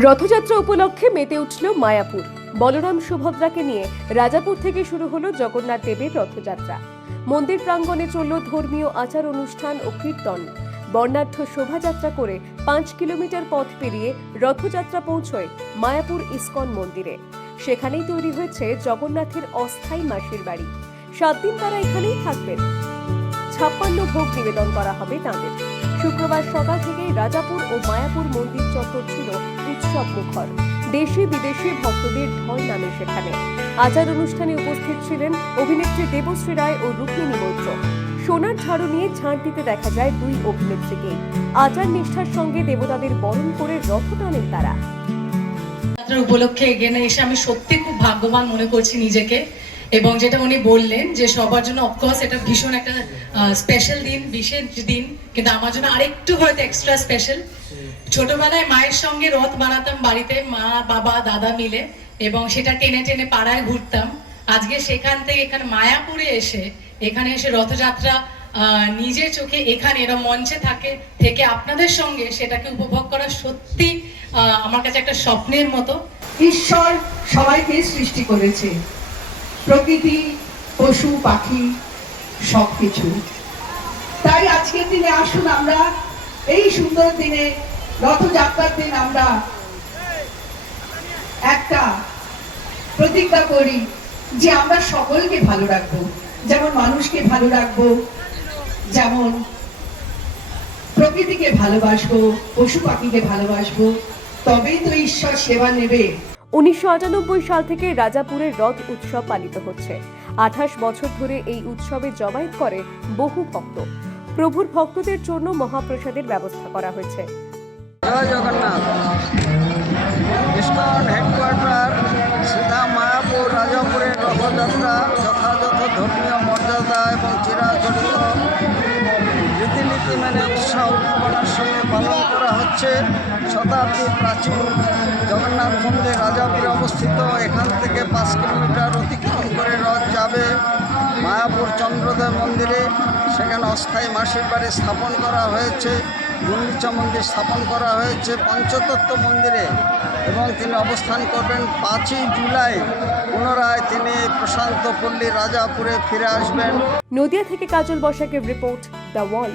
রথযাত্রা উপলক্ষে মেতে উঠল মায়াপুর। বলরাম সুভদ্রাকে নিয়ে রাজাপুর থেকে শুরু হলো জগন্নাথ দেবের রথযাত্রা। মন্দির প্রাঙ্গণে চলল ধর্মীয় আচার অনুষ্ঠান ও কীর্তন। বর্ণাঢ্য শোভাযাত্রা করে পাঁচ কিলোমিটার পথ পেরিয়ে রথযাত্রা পৌঁছয় মায়াপুর ইস্কন মন্দিরে। সেখানেই তৈরি হয়েছে জগন্নাথের অস্থায়ী মাসির বাড়ি। সাত দিন তারা এখানেই থাকবেন। ছাপ্পান্ন ভোগ নিবেদন করা হবে তাঁদের। শুক্রবার সকাল থেকে রাজাপুর ও মায়াপুর মন্দির চত্বর ছিল উৎসব মুখর দেশি বিদেশি ভক্তদের ঢল নামে সেখানে। আচার অনুষ্ঠানে উপস্থিত ছিলেন অভিনেত্রী দেবশ্রী রায় ও রুক্মিণী মৈত্র। সোনার ঝাড়ু নিয়ে ঝাঁট দেখা যায় দুই অভিনেত্রীকে। আচার নিষ্ঠার সঙ্গে দেবতাদের বরণ করে রথ টানেন তারা। উপলক্ষে এখানে এসে আমি সত্যি খুব ভাগ্যবান মনে করছি নিজেকে এবং যেটা উনি বললেন যে সবার জন্য অফকোর্স এটা ভীষণ একটা স্পেশাল দিন, বিশেষ দিন। কিন্তু আমার জন্য আরেকটু হয়তো এক্সট্রা স্পেশাল ছোটবেলায় মায়ের সঙ্গে রথ বানাতাম বাড়িতে, মা, বাবা, দাদা মিলে, এবং সেটা টেনে টেনে পাড়ায় ঘুরতাম। আজকে সেখান থেকে এখানে মায়াপুরে এসে, এখানে এসে রথযাত্রা নিজের চোখে এখানে এরা মঞ্চে থাকে, থেকে আপনাদের সঙ্গে সেটাকে উপভোগ করা সত্যি আমার কাছে একটা স্বপ্নের মতো। ঈশ্বর সবাইকে সৃষ্টি করেছে। প্রকৃতি, পশু, পাখি, সবকিছু। তাই আজকের দিনে আসুন আমরা, এই সুন্দর দিনে রথযাত্রার দিন আমরা একটা প্রতিজ্ঞা করি যে আমরা সকলকে ভালো রাখব, যেমন মানুষকে ভালো রাখব, যেমন প্রকৃতিকে ভালোবাসবো, পশু পাখিকে ভালোবাসবো, তবেই তো ঈশ্বর সেবা নেবে। উনিশশো আটানব্বই সাল থেকে রাজাপুরের রথ উৎসব পালিত হচ্ছে। আঠাশ বছর ধরে এই উৎসবে জমায়েত করে বহু ভক্ত। প্রভুর ভক্তদের জন্য মহাপ্রসাদের ব্যবস্থা করা হয়েছে। জয় জগন্নাথ। ইস্কন হেডকোয়ার্টার সিধা মায়াপুর রাজাপুরের রথযাত্রা, যথাযথ ধর্মীয় মর্যাদা এবং চিরাচরিত রীতিনীতি মেনে উৎসাহ উদ্দীপনার সঙ্গে পালন করা হচ্ছে। শতাব্দী প্রাচীন জগন্নাথ মন্দির রাজাপুরে অবস্থিত। এখান থেকে পাঁচ কিলোমিটার মায়াপুর চন্দ্রদেব মন্দিরে, সেখানে অস্থায়ী মাসির বাড়ি স্থাপন করা হয়েছে গুন্ডিচা মন্দির স্থাপন করা হয়েছে পঞ্চতত্ত্ব মন্দিরে এবং তিনি অবস্থান করবেন পাঁচই জুলাই। পুনরায় তিনি প্রশান্ত পল্লী রাজাপুরে ফিরে আসবেন। নদিয়া থেকে কাজল বসাকের রিপোর্ট দ্য ওয়াল